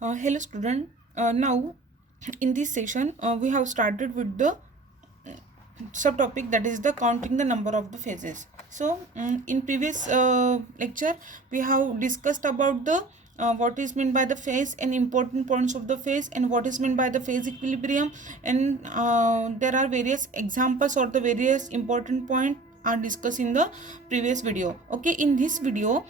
Hello student. Now in this session we have started with the subtopic, that is the counting the number of the phases. So in previous lecture we have discussed about the what is meant by the phase and important points of the phase and what is meant by the phase equilibrium, and there are various examples or the various important point are discussed in the previous video. Okay, in this video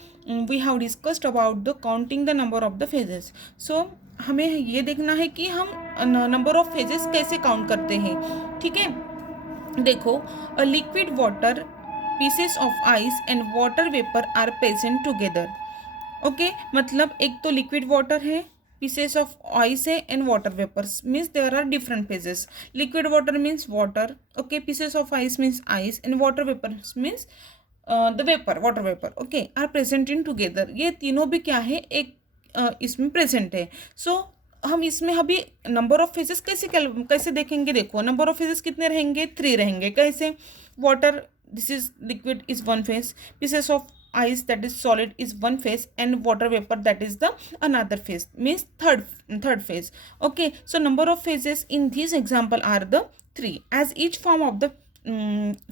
we have discussed about the counting the number of the phases. So हमें ये देखना है कि हम number of phases कैसे count करते हैं. ठीक है, देखो, a liquid water, pieces of ice and water vapour are present together. Okay, मतलब एक तो लिक्विड वाटर है, पीसेस ऑफ आइस है and water vapours, means there are different phases. Liquid water means water, okay, pieces of ice means ice and water vapours means the vapour, water vapour, okay, are present in together. ये तीनों भी क्या है, एक इसमें present है. सो हम इसमें अभी नंबर ऑफ फेजेस कैसे देखेंगे. देखो, नंबर ऑफ फेजेस कितने रहेंगे, 3 रहेंगे. कैसे? Water, this is liquid, is one phase. Pieces of ice, that is solid, is one phase, and water vapor, that is the another phase, means third phase. Okay, so number of phases in this example are the 3, as each form of the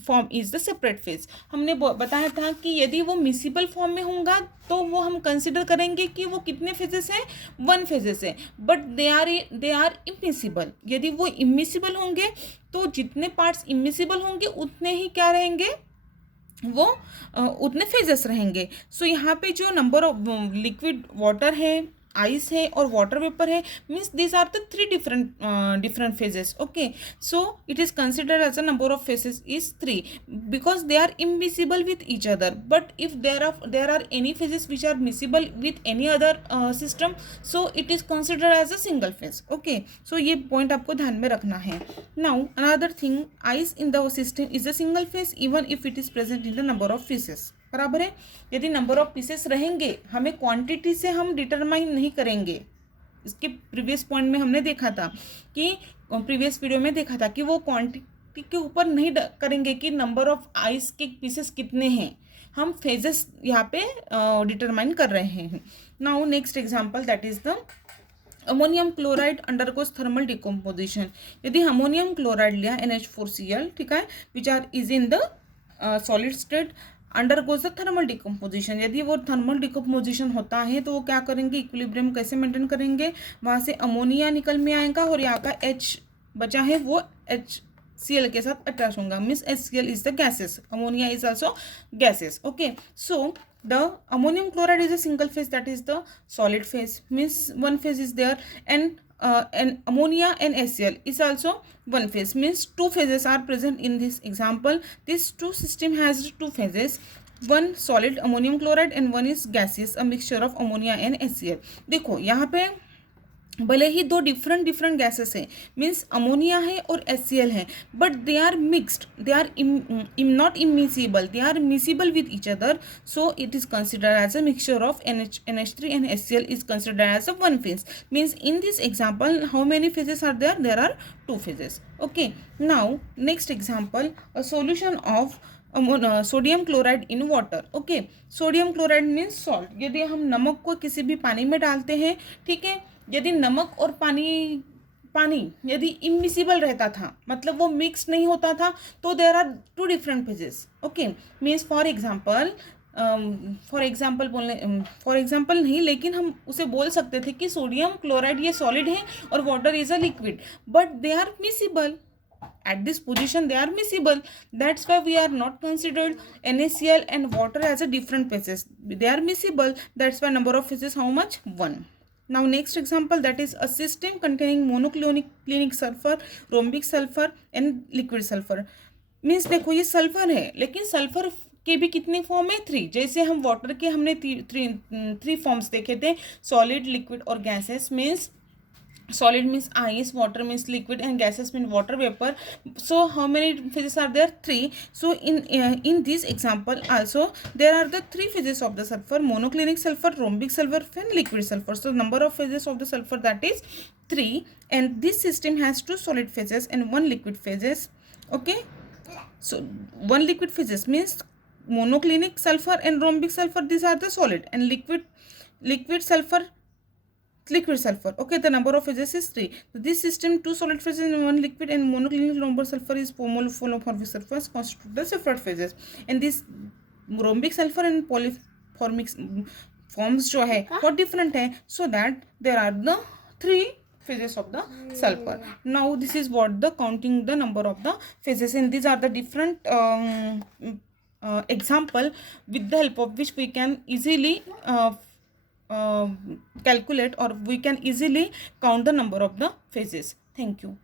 form is the separate phase. हमने बताया था कि यदि वो miscible form में होगा तो वो हम कंसिडर करेंगे कि वो कितने फेजेस हैं, 1 फेजेस है. But they are immiscible. यदि वो इमिसिबल होंगे तो जितने पार्ट्स इमिसिबल होंगे उतने ही क्या रहेंगे, वो उतने फेजेस रहेंगे. सो यहाँ पे जो नंबर ऑफ लिक्विड वाटर है, आइस है और वाटर वेपर है, means this are the 3 different phases. Okay, so it is considered as a number of phases is 3 because they are immiscible with each other. But if there are any phases which are miscible with any other system, so it is considered as a single phase. Okay, so ये point आपको ध्यान में रखना है. Now another thing, ice in the system is a single phase even if it is present in the number of phases. बराबर है. यदि number of pieces रहेंगे, हमें क्वांटिटी से हम डिटरमाइन नहीं करेंगे. इसके प्रीवियस पॉइंट में हमने देखा था कि प्रीवियस वीडियो में देखा था कि वो क्वांटिटी के ऊपर नहीं करेंगे कि नंबर ऑफ आइस के पीसेस कितने हैं. हम फेजेस यहाँ पे डिटरमाइन कर रहे हैं. Now next example, that is the ammonium chloride undergoes thermal decomposition. यदि अमोनियम क्लोराइड लिया NH4Cl, ठीक है, which are is in the solid state, undergoes the thermal decomposition. यदि वो थर्मल डिकम्पोजिशन होता है तो वो क्या करेंगे, इक्विलिब्रियम कैसे मेंटेन करेंगे, वहाँ से अमोनिया निकल में आएगा और यहाँ का H बचा है वो HCl के साथ अटैच होगा, means HCl is the gases, ammonia is also gases. Okay, so the ammonium chloride is a single phase, that is the solid phase, means one phase is there, and ammonia and HCl is also one phase, means 2 phases are present in this example. This 2 system has 2 phases, one solid ammonium chloride and one is gaseous, a mixture of ammonia and HCl. देखो यहाँ पे भले ही 2 different gases हैं, means ammonia है और HCl है, but they are mixed, they are not immiscible, they are miscible with each other. So it is considered as a mixture of NH3 and HCl is considered as a one phase. Means in this example, how many phases are there? There are 2 phases. Okay, now next example, a solution of sodium chloride in water. Okay, sodium chloride means salt. यदि हम नमक को किसी भी पानी में डालते हैं, ठीक है, यदि नमक और पानी यदि इमिसिबल रहता था, मतलब वो मिक्स नहीं होता था, तो there are 2 different phases. Okay, means for example नहीं, लेकिन हम उसे बोल सकते थे कि सोडियम क्लोराइड ये सॉलिड है और water is a liquid, but they are miscible. At this position they are miscible. That's why we are not considered NaCl and water as a different phases. They are miscible. That's why number of phases how much? 1. Now next example, that is a system containing monoclinic sulfur, rhombic sulfur and liquid sulfur. Means देखो ये sulphur है, लेकिन sulphur के भी कितने form है? 3. जैसे हम वाटर के हमने 3 फॉर्म्स देखे थे, सॉलिड, लिक्विड और gases. Means solid means ice, water means liquid and gases mean water vapor. So how many phases are there? 3. So in this example also there are the 3 phases of the sulfur: monoclinic sulfur, rhombic sulfur and liquid sulfur. So number of phases of the sulfur, that is 3, and this system has 2 solid phases and 1 liquid phases. Okay, so 1 liquid phases means monoclinic sulfur and rhombic sulfur, these are the solid, and liquid sulfur liquid sulfur. Okay, the number of phases is 3. So this system, 2 solid phases and 1 liquid, and monoclinic number sulfur is polymorphic sulfurs constitute the separate phases. And this rhombic sulfur and polyformic forms जो है वो different है, so that there are the 3 phases of the sulfur. Now this is what the counting the number of the phases, and these are the different example with the help of which we can easily calculate, or we can easily count the number of the phases. Thank you.